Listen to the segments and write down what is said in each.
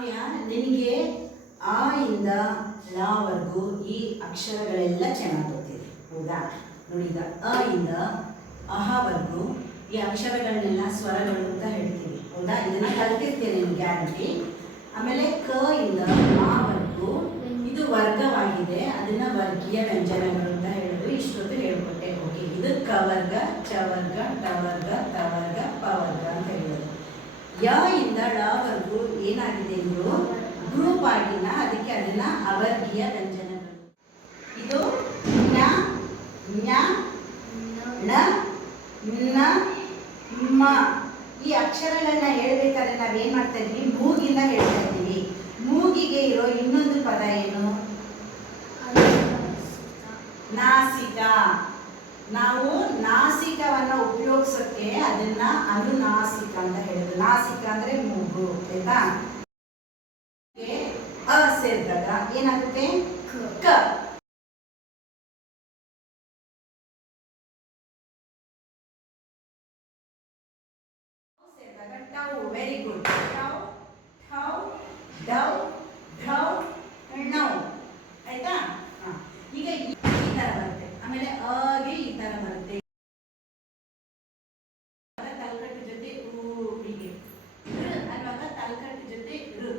ಕಾವ್ಯ, ನಿನಗೆ ಆ ಇಂದ ಲಾವರೆಗೂ ಈ ಅಕ್ಷರಗಳೆಲ್ಲ ಚೆನ್ನಾಗಿ ಗೊತ್ತಿದೆ, ಹೌದಾ? ನೋಡಿ, ಈಗ ಅ ಇಂದ ಅಹವರೆಗೂ ಈ ಅಕ್ಷರಗಳನ್ನೆಲ್ಲ ಸ್ವರಗಳು ಅಂತ ಹೇಳ್ತೀವಿ, ಹೌದಾ? ಇದನ್ನ ಕಲ್ತಿರ್ತೇನೆ ನಿಮ್ಗೆ ಗ್ಯಾರಂಟಿ. ಆಮೇಲೆ ಕ ಇಂದ ಆವರೆಗೂ ಇದು ವರ್ಗವಾಗಿದೆ, ಅದನ್ನ ವರ್ಗೀಯ ವ್ಯಂಜನಗಳು ಅಂತ ಹೇಳೋದು. ಇಷ್ಟೊತ್ತು ಹೇಳ್ಕೊಟ್ಟೆ. ಓಕೆ, ಇದು ಕ ವರ್ಗ, ಚ ವರ್ಗ, ಟ ವರ್ಗ, ತ ವರ್ಗ, ಪ ವರ್ಗ ಅಂತ ಹೇಳೋದು. ಯ ಇಂದ ಳವರೆಗೂ ಏನಾಗಿದೆ, ಇದು ಗ್ರೂಪ್ ಆಗಿಲ್ಲ, ಅದಕ್ಕೆ ಅದನ್ನ ಅವರ್ಗೀಯ ವ್ಯಂಜನಗಳು. ಇದು ನ, ಞ, ಣ, ನ, ಮ. ಈ ಅಕ್ಷರಗಳನ್ನ ಹೇಳ್ಬೇಕಾದ್ರೆ ನಾವೇನ್ ಮಾಡ್ತಾ ಇದ್ವಿ, ಮೂಗಿಂದ ಹೇಳ್ತಾ ಇದ್ದೀವಿ. ಮೂಗಿಗೆ ಇರೋ ಇನ್ನೊಂದು ಪದ ಏನು? ನಾಸಿಕ. ನಾವು ನಾಸಿಕವನ್ನ ಉಪಯೋಗಿಸೋಕ್ಕೆ ಅದನ್ನ ಅನುನಾಸಿಕ ಅಂತ ಹೇಳೋದು. ನಾಸಿಕ ಅಂದ್ರೆ ಮೂಗು, ಆಯ್ತಾ? ಅ ಸೇರಿದಾಗ ಏನಾಗುತ್ತೆ? ಕ. ಸೇರಿದಾಗ ಟೌ. Very good. ಟೌ, ಠೌ, ಡೌ, ಢೌ, ಣೌ. ಆಯ್ತಾ? ಈಗ ಈ ತರ ಬರುತ್ತೆ. ಆಮೇಲೆ ಅಗೆ ಈ ತರ ಬರುತ್ತೆ. ತಲ್ಕಟ್ಟು ಜೊತೆ ಹೀಗೆ ಅನ್ನುವಾಗ ತಲ್ಕಟ್ಟು ಜೊತೆ ಋ.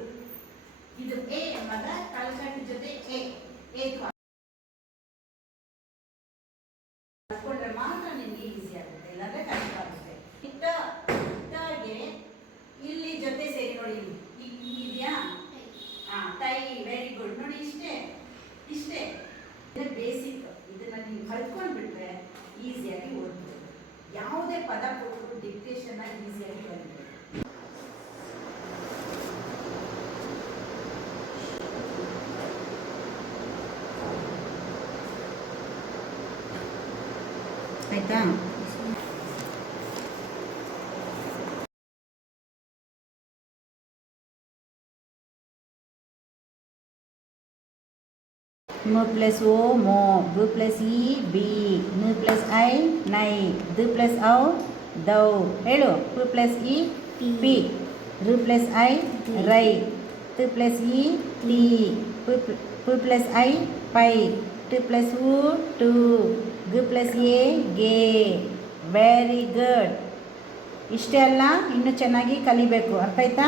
ಇದು ಎ ಅನ್ನುವಾಗ ತಲ್ಕಟ್ಟು ಜೊತೆ ಎ. ಕಲ್ತ್ಕೊಂಡ್ರೆ ಮಾತ್ರ ನಿಮ್ಗೆ ಈಸಿ ಆಗುತ್ತೆ, ಇಲ್ಲಾಂದ್ರೆ ಕಷ್ಟ ಆಗುತ್ತೆ. ಗೆ ಇಲ್ಲಿ ಜೊತೆ ಸೇರಿ ನೋಡಿ, ಇದೆಯಾ? ಟೈ. Very good. ನೋಡಿ, ಇಷ್ಟೇ ಇಷ್ಟೇ. ಬೇಸಿಕ್. ಇದನ್ನ ನೀವು ಕಲ್ತ್ಕೊಂಡ್ಬಿಟ್ರೆ ಈಸಿಯಾಗಿ ಓದ್ಬೋದು. ಯಾವುದೇ ಪದ ಕೊಟ್ಟರು ಡಿಕ್ಟೇಷನ್ ಈಸಿಯಾಗಿ ಬರುತ್ತೆ. ಆಯ್ತಾ? ಮ ಪ್ಲಸ್ ಓ ಮೋ, ಬ ಪ್ಲಸ್ ಇ ಬಿ, ನ ಪ್ಲಸ್ ಐ ನೈ, ದ ಪ್ಲಸ್ ಔ ದೌ. ಹೇಳು. ಪ ಪ್ಲಸ್ ಇ ಪಿ, ರ ಪ್ಲಸ್ ಐ ರೈ, ತ ಪ್ಲಸ್ ಇ ಟಿ, ಪ ಪ್ಲಸ್ ಐ ಪೈ, ಟ ಪ್ಲಸ್ ಉ ಟು, ಗ ಪ್ಲಸ್ ಎ ಗೆ. Very good. ಇಷ್ಟೇ ಅಲ್ಲ, ಇನ್ನೂ ಚೆನ್ನಾಗಿ ಕಲಿಬೇಕು. ಅರ್ಥ ಆಯ್ತಾ?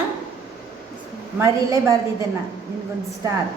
ಮರಿಲೇಬಾರ್ದು ಇದನ್ನು. ನಿನಗೊಂದು ಸ್ಟಾರ್.